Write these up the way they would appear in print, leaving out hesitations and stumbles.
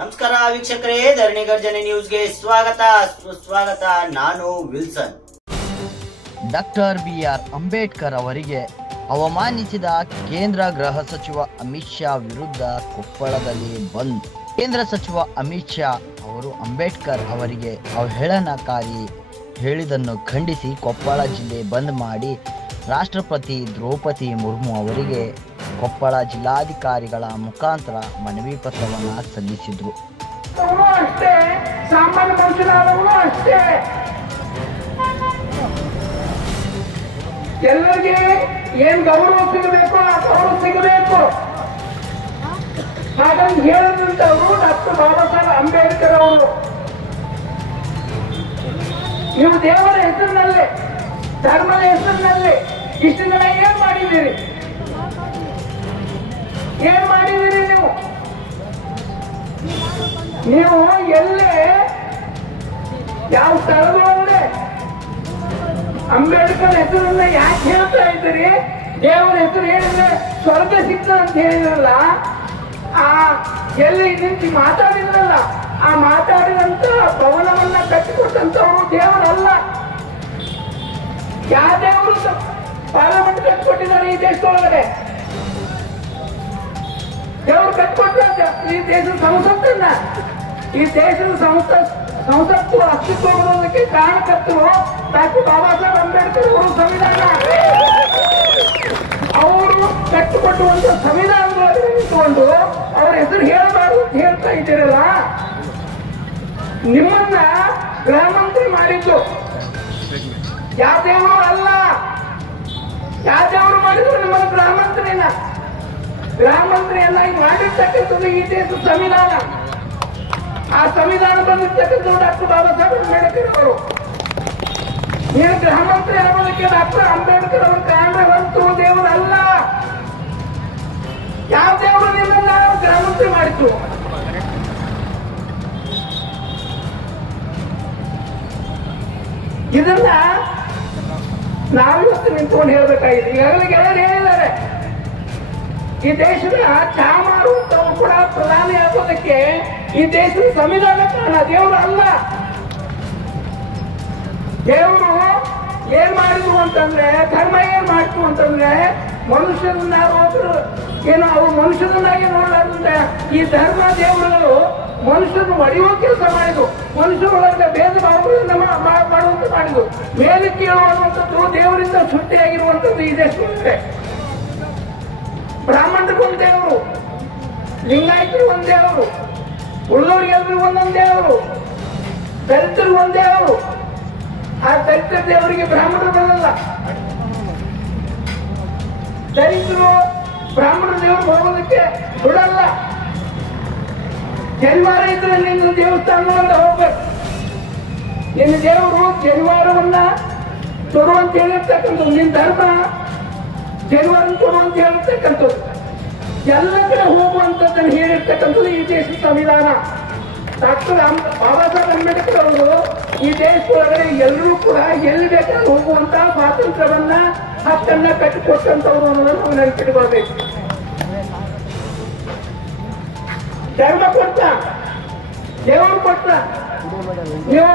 ನಮಸ್ಕಾರ ವೀಕ್ಷಕರೇ, ಧರಣಿ ಗರ್ಜನೆ ನ್ಯೂಸ್ಗೆ ಸ್ವಾಗತ ಸುಸ್ವಾಗತ. ನಾನು ವಿಲ್ಸನ್. ಡಾಕ್ಟರ್ BR ಅಂಬೇಡ್ಕರ್ ಅವರಿಗೆ ಅವಮಾನಿಸಿದ ಕೇಂದ್ರ ಗೃಹ ಸಚಿವ ಅಮಿತ್ ಶಾ ವಿರುದ್ಧ ಕೊಪ್ಪಳದಲ್ಲಿ ಬಂದ್. ಕೇಂದ್ರ ಸಚಿವ ಅಮಿತ್ ಶಾ ಅವರು ಅಂಬೇಡ್ಕರ್ ಅವರಿಗೆ ಅವಹೇಳನಕಾರಿ ಹೇಳಿದ್ದನ್ನು ಖಂಡಿಸಿ ಕೊಪ್ಪಳ ಜಿಲ್ಲೆ ಬಂದ್ ಮಾಡಿ ರಾಷ್ಟ್ರಪತಿ ದ್ರೌಪದಿ ಮುರ್ಮು ಅವರಿಗೆ ಕೊಪ್ಪಳ ಜಿಲ್ಲಾಧಿಕಾರಿಗಳ ಮುಖಾಂತರ ಮನವಿ ಪತ್ರವನ್ನು ಸಲ್ಲಿಸಿದ್ರು. ಅಷ್ಟೇ ಸಾಮಾನ್ಯ ಮನುಷ್ಯನಾದವನು ಅಷ್ಟೇ, ಎಲ್ಲರಿಗೆ ಏನ್ ಗೌರವ ಸಿಗಬೇಕು ಆ ಗೌರವ ಸಿಗಬೇಕು. ಹಾಗಾಗಿ ಹೇಳಿದಂತವರು ಡಾಕ್ಟರ್ ಬಾಬಾ ಸಾಹೇಬ್ ಅಂಬೇಡ್ಕರ್ ಅವರು. ನೀವು ದೇವರ ಹೆಸರಿನಲ್ಲಿ, ಧರ್ಮದ ಹೆಸರಿನಲ್ಲಿ ಇಷ್ಟು ದಿನ ಏನ್ ಮಾಡಿದ್ದೀರಿ? ಏನ್ ಮಾಡಿದ್ದೀರಿ ನೀವು ಎಲ್ಲೇ ಯಾವ ಸ್ಥಳದೊಳಗಡೆ ಅಂಬೇಡ್ಕರ್ ಹೆಸರನ್ನ ಯಾಕೆ ಹೇಳ್ತಾ ಇದ್ದೀರಿ? ದೇವರ ಹೆಸರು ಹೇಳಿದ್ರೆ ಸ್ವರ್ಗ ಸಿಗ್ತದೆ ಅಂತ ಹೇಳಿದ್ರಲ್ಲ, ಆ ಎಲ್ಲಿ ನಿಂತು ಮಾತಾಡಿದ್ರಲ್ಲ, ಆ ಮಾತಾಡಿದಂತ ಭವನವನ್ನ ಕಟ್ಟಿಕೊಟ್ಟಂತವರು ದೇವರಲ್ಲ. ಯಾವ ದೇವರು ಪಾರ್ಲಿಮೆಂಟ್ ಕಟ್ಟಿಕೊಟ್ಟಿದ್ದಾರೆ ಈ ದೇಶದೊಳಗಡೆ? ದೇವರು ಕಟ್ಟಿಕೊಟ್ಟ ಈ ದೇಶದ ಸಂಸತ್ತನ್ನ, ಈ ದೇಶದ ಸಂಸತ್ತು ಅಸ್ತಿತ್ವ ಬರೋದಕ್ಕೆ ಕಾರಣಕರ್ತರು ಡಾಕ್ಟರ್ ಬಾಬಾ ಸಾಹೇಬ್ ಅಂಬೇಡ್ಕರ್ ಅವರು. ಸಂವಿಧಾನ ಅವರು ಕಟ್ಟಿಕೊಟ್ಟುವಂತ ಸಂವಿಧಾನದಲ್ಲಿ ನಿಂತುಕೊಂಡು ಅವರ ಹೆಸರು ಹೇಳಬಾರದು ಅಂತ ಹೇಳ್ತಾ ಇದ್ದೀರಲ್ಲ. ನಿಮ್ಮನ್ನ ಗೃಹ ಮಂತ್ರಿ ಮಾಡಿದ್ದು ಯಾವ ದೇವರು ಅಲ್ಲ. ಯಾವ ದೇವರು ಮಾಡಿದ್ರು ನಿಮ್ಮನ್ನು ಗೃಹ ಮಂತ್ರಿನ? ಗೃಹ ಮಂತ್ರಿಯನ್ನಾಗಿ ಮಾಡಿರ್ತಕ್ಕಂಥದ್ದು ಈ ದೇಶದ ಸಂವಿಧಾನ. ಆ ಸಂವಿಧಾನ ಬಂದಿರ್ತಕ್ಕಂಥ ಡಾಕ್ಟರ್ ಬಾಬಾ ಸಾಹೇಬ್ ಅಂಬೇಡ್ಕರ್ ಅವರು. ನೀವು ಗೃಹ ಮಂತ್ರಿ ಆಗೋದಕ್ಕೆ ಡಾಕ್ಟರ್ ಅಂಬೇಡ್ಕರ್ ಅವರು ಕಾರಣ ಬಂತು, ದೇವರಲ್ಲ. ಯಾವ ದೇವರು ನಿಮ್ಮನ್ನ ಗೃಹ ಮಂತ್ರಿ ಮಾಡಿತು? ಇದನ್ನ ನಾವಿವತ್ತು ನಿಂತ್ಕೊಂಡು ಹೇಳ್ಬೇಕಾಗಿದೆ. ಈಗಾಗಲೇ ಗೆಳೆಯರು ಹೇಳಿದ್ದಾರೆ, ಈ ದೇಶದ ಚಾ ಮಾರುವಂತವರು ಕೂಡ ಪ್ರಧಾನಿ ಆಗೋದಕ್ಕೆ ಈ ದೇಶದ ಸಂವಿಧಾನ ಕಾರಣ, ದೇವರು ಅಲ್ಲ. ದೇವರು ಏನ್ ಮಾಡಿದ್ರು ಅಂತಂದ್ರೆ, ಧರ್ಮ ಏನ್ ಮಾಡ್ತು ಅಂತಂದ್ರೆ, ಮನುಷ್ಯರನ್ನ ಒಬ್ರು ಏನು ಅವ್ರು ಮನುಷ್ಯರನ್ನಾಗಿ ನೋಡಲಾರ್ದಂದ್ರೆ ಈ ಧರ್ಮ ದೇವರುಗಳು ಮನುಷ್ಯರನ್ನು ಒಡೆಯುವ ಕೆಲಸ ಮಾಡಿದ್ರು. ಮನುಷ್ಯರೊಳಗೆ ಭೇದ ಭಾವಗಳನ್ನ ಮಾಡುವಂತ ಮಾಡಿದ್ರು. ಮೇಲೆ ಕೇಳುವಂಥದ್ದು ದೇವರಿಂದ ಸೃಷ್ಟಿಯಾಗಿರುವಂಥದ್ದು ಈ ದೇಶದೊಳಗೆ. ಬ್ರಾಹ್ಮಣರಿಗೆ ಒಂದು ದೇವರು, ಲಿಂಗಾಯತರಿಗೆ ಒಂದು ದೇವರು, ಉಳಿದವರಿಗೆಲ್ಲರಿಗೂ ಒಂದೊಂದು ದೇವರು, ದಲಿತರಿಗೆ ಒಂದು ದೇವರು. ಆ ದಲಿತ ದೇವರಿಗೆ ಬ್ರಾಹ್ಮಣರು ಬರಲ್ಲ. ದಲಿತರು ಬ್ರಾಹ್ಮಣ ದೇವರು ಹೋಗೋದಕ್ಕೆ ಬಿಡಲ್ಲ. ಶನಿವಾರ ಇದ್ರೆ ನಿನ್ನ ದೇವಸ್ಥಾನದಿಂದ ಹೋಗ್ಬೇಕು. ನಿನ್ನ ದೇವರು ಶನಿವಾರವನ್ನ ತೊಡುವಂತ ಹೇಳಿರ್ತಕ್ಕಂಥದ್ದು, ನಿನ್ನ ಧರ್ಮ ಶನಿವಾರ ಕೊಡುವಂತ ಹೇಳಿರ್ತಕ್ಕಂಥದ್ದು, ಎಲ್ಲ ಕಡೆ ಹೋಗುವಂತದ್ದನ್ನು ಹೇಳಿರ್ತಕ್ಕಂಥದ್ದು ಈ ದೇಶದ ಸಂವಿಧಾನ. ಡಾಕ್ಟರ್ ಬಾಬಾ ಸಾಹೇಬ್ ಅಂಬೇಡ್ಕರ್ ಅವರು ಈ ದೇಶದೊಳಗಡೆ ಎಲ್ಲರೂ ಕೂಡ ಎಲ್ಲಿ ಬೇಕಾದ್ರೂ ಹೋಗುವಂತ ಸ್ವಾತಂತ್ರ್ಯವನ್ನ, ಹಕ್ಕನ್ನ ಕಟ್ಟಿಕೊಟ್ಟಂತವ್ರು ಅನ್ನೋದನ್ನು ನಾವು ನೆನಪಿಟ್ಕೊಳ್ಬೇಕು. ಧರ್ಮ ಕೊಟ್ಟ, ದೇವರು ಕೊಟ್ಟ. ನೀವು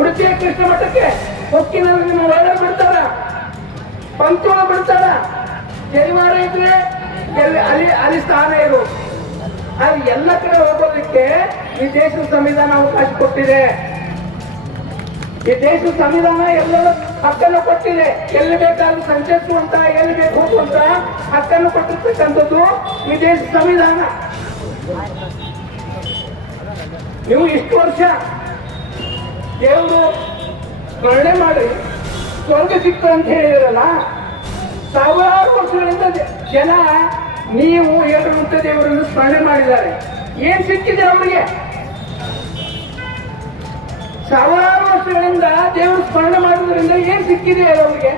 ಉಡುಪಿಯ ಕೃಷ್ಣ ಮಠಕ್ಕೆ ಹೊಕ್ಕಿನಲ್ಲಿ ನಿಮ್ಮ ಒಳಗೆ ಬಿಡ್ತಾರ, ಪಂಚೋಳ ಬಿಡ್ತಾರ. ಶನಿವಾರ ಇದ್ರೆ ಅಲ್ಲಿ ಸ್ಥಾನ ಇರೋದು. ಅದು ಎಲ್ಲ ಕಡೆ ಹೋಗೋದಕ್ಕೆ ಈ ದೇಶದ ಸಂವಿಧಾನ ಅವಕಾಶ ಕೊಟ್ಟಿದೆ. ಈ ದೇಶದ ಸಂವಿಧಾನ ಎಲ್ಲ ಹಕ್ಕನ್ನು ಕೊಟ್ಟಿದೆ. ಎಲ್ಲಿ ಬೇಕಾದ್ರೂ ಸಂಚರಿಸುವಂತ, ಎಲ್ಲಿ ಬೇಕು ಹೋಗುವಂತ ಹಕ್ಕನ್ನು ಕೊಟ್ಟಿರ್ತಕ್ಕಂಥದ್ದು ಈ ದೇಶದ ಸಂವಿಧಾನ. ನೀವು ಇಷ್ಟು ವರ್ಷ ದೇವರು ಸ್ಮರಣೆ ಮಾಡಿ ಸ್ವರ್ಗ ಸಿಕ್ತು ಅಂತ ಹೇಳಿದ್ರಲ್ಲ, ಸಾವಿರಾರು ವರ್ಷಗಳಿಂದ ಜನ ನೀವು ಹೇಳುವಂತ ದೇವರನ್ನು ಸ್ಮರಣೆ ಮಾಡಿದ್ದಾರೆ. ಏನ್ ಸಿಕ್ಕಿದೆ ಅವರಿಗೆ? ಸಾವಿರಾರು ವರ್ಷಗಳಿಂದ ದೇವರು ಸ್ಮರಣೆ ಮಾಡೋದ್ರಿಂದ ಏನ್ ಸಿಕ್ಕಿದೆ ಅವರಿಗೆ?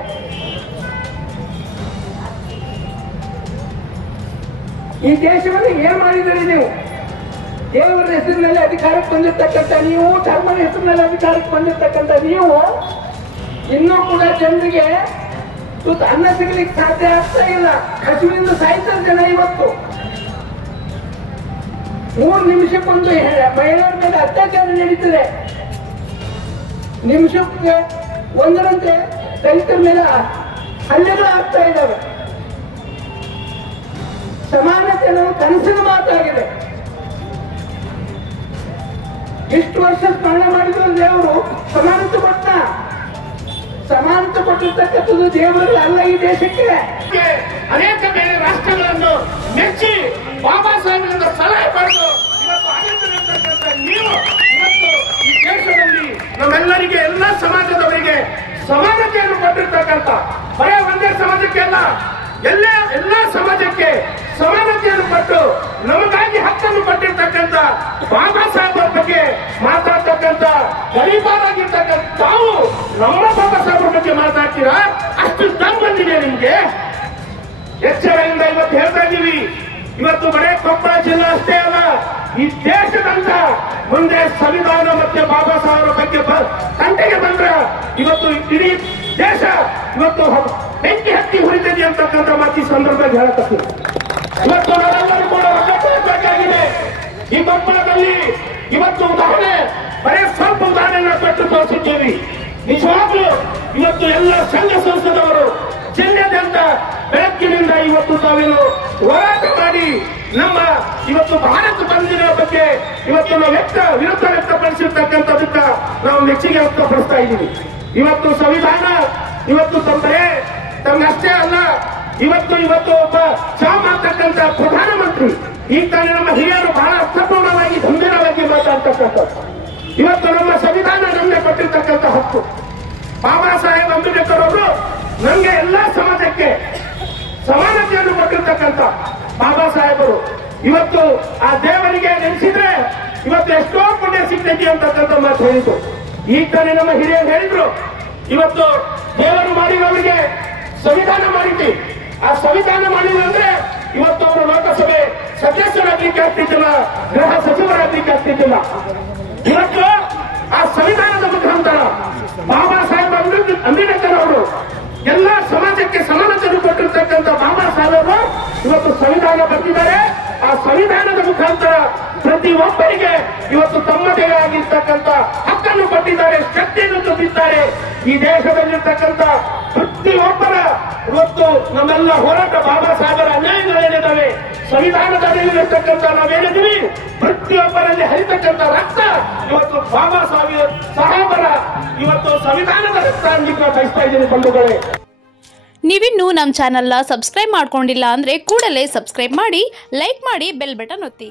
ಈ ದೇಶವನ್ನು ಏನ್ ಮಾಡಿದ್ದೀರಿ ನೀವು? ದೇವರ ಹೆಸರಿನಲ್ಲಿ ಅಧಿಕಾರಕ್ಕೆ ಬಂದಿರ್ತಕ್ಕಂಥ ನೀವು, ಧರ್ಮದ ಹೆಸರಿನಲ್ಲಿ ಅಧಿಕಾರಕ್ಕೆ ಬಂದಿರ್ತಕ್ಕಂಥ ನೀವು ಇನ್ನೂ ಕೂಡ ಜನರಿಗೆ ಅನ್ನ ಸಿಗಲಿಕ್ಕೆ ಸಾಧ್ಯ ಆಗ್ತಾ ಇಲ್ಲ. ಹಸುವಿನಿಂದ ಸಾಯ್ತಾರೆ ಜನ ಇವತ್ತು. 3 ನಿಮಿಷಕ್ಕೊಂದು ಮಹಿಳೆಯರ ಮೇಲೆ ಅತ್ಯಾಚಾರ ನಡೀತದೆ. ನಿಮಿಷಕ್ಕೆ ಒಂದರಂತೆ ದಲಿತರ ಮೇಲೆ ಹಲ್ಲೆಗಳು ಆಗ್ತಾ ಇದ್ದಾವೆ. ಸಮಾನತೆ ನಾವು ಕನಸಿನ ಮಾತಾಗಿದೆ. ಇಷ್ಟು ವರ್ಷ ಸ್ಮರಣೆ ಮಾಡಿದ್ರು ದೇವರು ಸಮಾನತೆ ಕೊಟ್ಟ. ಸಮಾನತೆ ಕೊಟ್ಟಿರ್ತಕ್ಕಂಥದ್ದು ದೇವರಿಗೆ ಅಲ್ಲ, ಈ ದೇಶಕ್ಕೆ. ಅನೇಕ ಬೇರೆ ರಾಷ್ಟ್ರಗಳನ್ನು ಮೆಚ್ಚಿ ಬಾಬಾ ಸಾಹೇಬರಿಂದ ಸಲಹೆ ಪಡೆದು ಇವತ್ತು ಆಡಳಿತವಿರ್ತಕ್ಕಂಥ ನೀವು ಇವತ್ತು ಈ ದೇಶದಲ್ಲಿ ನಮ್ಮೆಲ್ಲರಿಗೆ ಎಲ್ಲ ಸಮಾಜದವರಿಗೆ ಸಮಾನತೆಯನ್ನು ಕೊಟ್ಟಿರ್ತಕ್ಕಂಥ, ಬರೇ ಒಂದೇ ಸಮಾಜಕ್ಕೆ ಅಲ್ಲ, ಎಲ್ಲ ಸಮಾಜಕ್ಕೆ ಸಮಾನತೆಯನ್ನು ಕೊಟ್ಟು ನಮಗಾಗಿ ಹಕ್ಕನ್ನು ಕೊಟ್ಟಿರ್ತಕ್ಕಂಥ ಬಾಬಾ ಸಾಹೇಬರ ಬಗ್ಗೆ ಮಾತಾಡ್ತಕ್ಕಂಥ ಗರೀಬಾರಾಗಿರ್ತಕ್ಕಂಥ ತಾವು ನಮ್ಮ ಬಾಬಾ ಸಾಹೇಬರ ಬಗ್ಗೆ ಮಾತಾಡ್ತೀರಾ? ಅಷ್ಟು ದಮ್ ಬಂದಿದೆ ನಿಮ್ಗೆ? ಎಚ್ಚರದಿಂದ ಇವತ್ತು ಹೇಳ್ತಾ ಇದ್ದೀವಿ. ಇವತ್ತು ಬರೇ ಕೊಪ್ಪಳ ಜಿಲ್ಲಾ ಅಷ್ಟೇ ಅಲ್ಲ, ಈ ದೇಶದಂತ ಮುಂದೆ ಸಂವಿಧಾನ ಮತ್ತೆ ಬಾಬಾ ಸಾಹೇಬರ ಬಗ್ಗೆ ತಂಟೆಗೆ ಬಂದ್ರೆ ಇವತ್ತು ಇಡೀ ದೇಶ ಇವತ್ತು ಬೆಂಕಿ ಹತ್ತಿ ಹುರಿತದೆ ಅಂತಕ್ಕಂಥ ಮಾತಿ ಸಂದರ್ಭದಲ್ಲಿ ಹೇಳಕತ್ತೀವಿ. ಇವತ್ತು ನಾವೆಲ್ಲರೂ ಕೂಡ ಒಗ್ಗಟ್ಟಾಗಬೇಕಾಗಿದೆ. ಈ ಕೊಪ್ಪಳದಲ್ಲಿ ಇವತ್ತು ಉದಾಹರಣೆ ಬರೇ ಸ್ವಲ್ಪ ಉದಾಹರಣೆಯನ್ನು ಕೊಟ್ಟು ತೋರಿಸಿದ್ದೀವಿ. ನಿಜವಾಗ್ಲೂ ಇವತ್ತು ಎಲ್ಲ ಸಂಘ ಸಂಸ್ಥೆದವರು ಜಿಲ್ಲೆಯಾದ್ಯಂತ ಬೆಳಗ್ಗಿನಿಂದ ಇವತ್ತು ತಾವೇನು ಹೋರಾಟ ಮಾಡಿ ನಮ್ಮ ಇವತ್ತು ಭಾರತ ಬಂದಿನ ಬಗ್ಗೆ ಇವತ್ತು ನಾವು ವಿರುದ್ಧ ವ್ಯಕ್ತಪಡಿಸಿರ್ತಕ್ಕಂಥದಕ್ಕ ನಾವು ಮೆಚ್ಚುಗೆ ವ್ಯಕ್ತಪಡಿಸ್ತಾ ಇದ್ದೀವಿ. ಇವತ್ತು ಸಂವಿಧಾನ ಇವತ್ತು ತಮ್ಮಷ್ಟೇ ಅಲ್ಲ, ಇವತ್ತು ಒಬ್ಬ ಮಾಡ್ತಕ್ಕಂಥ ಪ್ರಧಾನಮಂತ್ರಿ ಈ ತಾನೇ ನಮ್ಮ ಹಿರಿಯರು ಬಹಳ ಅರ್ಥಪೂರ್ಣವಾಗಿ ಗಂಭೀರವಾಗಿ ಮಾತಾಡ್ತಕ್ಕಂಥದ್ದು. ಇವತ್ತು ನಮ್ಮ ಸಂವಿಧಾನ ನಮಗೆ ಕೊಟ್ಟಿರ್ತಕ್ಕಂಥ ಹಕ್ಕು. ಬಾಬಾ ಸಾಹೇಬ್ ಅಂಬೇಡ್ಕರ್ ಅವರು ನಮಗೆ ಎಲ್ಲಾ ಸಮಾಜಕ್ಕೆ ಸಮಾನತೆಯನ್ನು ಕೊಟ್ಟಿರ್ತಕ್ಕಂಥ ಬಾಬಾ ಸಾಹೇಬರು ಇವತ್ತು ಆ ದೇವರಿಗೆ ನೆನೆಸಿದ್ರೆ ಇವತ್ತು ಎಷ್ಟೋ ಪುಣ್ಯ ಸಿಗ್ತೈತಿ ಅಂತಕ್ಕಂಥ ಮಾತು ಹೇಳಿದ್ರು. ಈ ತಾನೇ ನಮ್ಮ ಹಿರಿಯರು ಹೇಳಿದ್ರು, ಇವತ್ತು ದೇವರು ಮಾಡಿದವರಿಗೆ ಸಂವಿಧಾನ ಮಾಡಿದ್ವಿ, ಆ ಸಂವಿಧಾನ ಮಾಡಿಲ್ಲ ಅಂದ್ರೆ ಇವತ್ತು ಅವರು ಲೋಕಸಭೆ ಸದಸ್ಯರಾಗ್ಲಿಕ್ಕೆ ಆಗ್ತಿದ್ದಿಲ್ಲ, ಗೃಹ ಸಚಿವರಾಗ್ಲಿಕ್ಕೆ ಆಗ್ತಿದ್ದಿಲ್ಲ. ಇವತ್ತು ಆ ಸಂವಿಧಾನದ ಮುಖಾಂತರ ಬಾಬಾ ಸಾಹೇಬ್ ಅಂಬೇಡ್ಕರ್ ಅವರು ಎಲ್ಲ ಸಮಾಜಕ್ಕೆ ಸಮಾನತೆಯನ್ನು ಕೊಟ್ಟಿರ್ತಕ್ಕಂಥ ಬಾಬಾ ಸಾಹೇಬರು ಇವತ್ತು ಸಂವಿಧಾನ ಬರೆದಿದ್ದಾರೆ. ಆ ಸಂವಿಧಾನದ ಮುಖಾಂತರ ಪ್ರತಿಯೊಬ್ಬರಿಗೆ ಇವತ್ತು ತಮ್ಮದೇ ಆಗಿರ್ತಕ್ಕಂಥ ಹಕ್ಕನ್ನು ಕೊಟ್ಟಿದ್ದಾರೆ, ಶಕ್ತಿಯನ್ನು ತುಂಬಿದ್ದಾರೆ. ಈ ದೇಶದಲ್ಲಿರ್ತಕ್ಕಂಥ ಪ್ರತಿಯೊಬ್ಬರ ಇವತ್ತು ನಮ್ಮೆಲ್ಲ ಹೋರಾಟ ಬಾಬಾ ಸಾಹೇಬರ ಅನ್ಯಾಯಗಳೇನಿದ್ದಾವೆ, ಸಂವಿಧಾನದ ಅಡಿಯಲ್ಲಿರ್ತಕ್ಕಂಥ ನಾವೇನಿದ್ದೀವಿ, ಪ್ರತಿಯೊಬ್ಬರಲ್ಲಿ ಹರಿತಕ್ಕಂಥ ರಕ್ತ ಇವತ್ತು ಬಾಬಾ ಸಾಹೇಬರ ಇವತ್ತು ಸಂವಿಧಾನದ ರಕ್ತ ಅಂತ ಬಯಸ್ತಾ ಇದ್ದೀನಿ ಬಂಧುಗಳೇ. ನೀವಿನ್ನೂ ನಮ್ಮ ಚಾನಲ್ನ ಸಬ್ಸ್ಕ್ರೈಬ್ ಮಾಡ್ಕೊಂಡಿಲ್ಲ ಅಂದರೆ ಕೂಡಲೇ ಸಬ್ಸ್ಕ್ರೈಬ್ ಮಾಡಿ, ಲೈಕ್ ಮಾಡಿ, ಬೆಲ್ ಬಟನ್ ಒತ್ತಿ.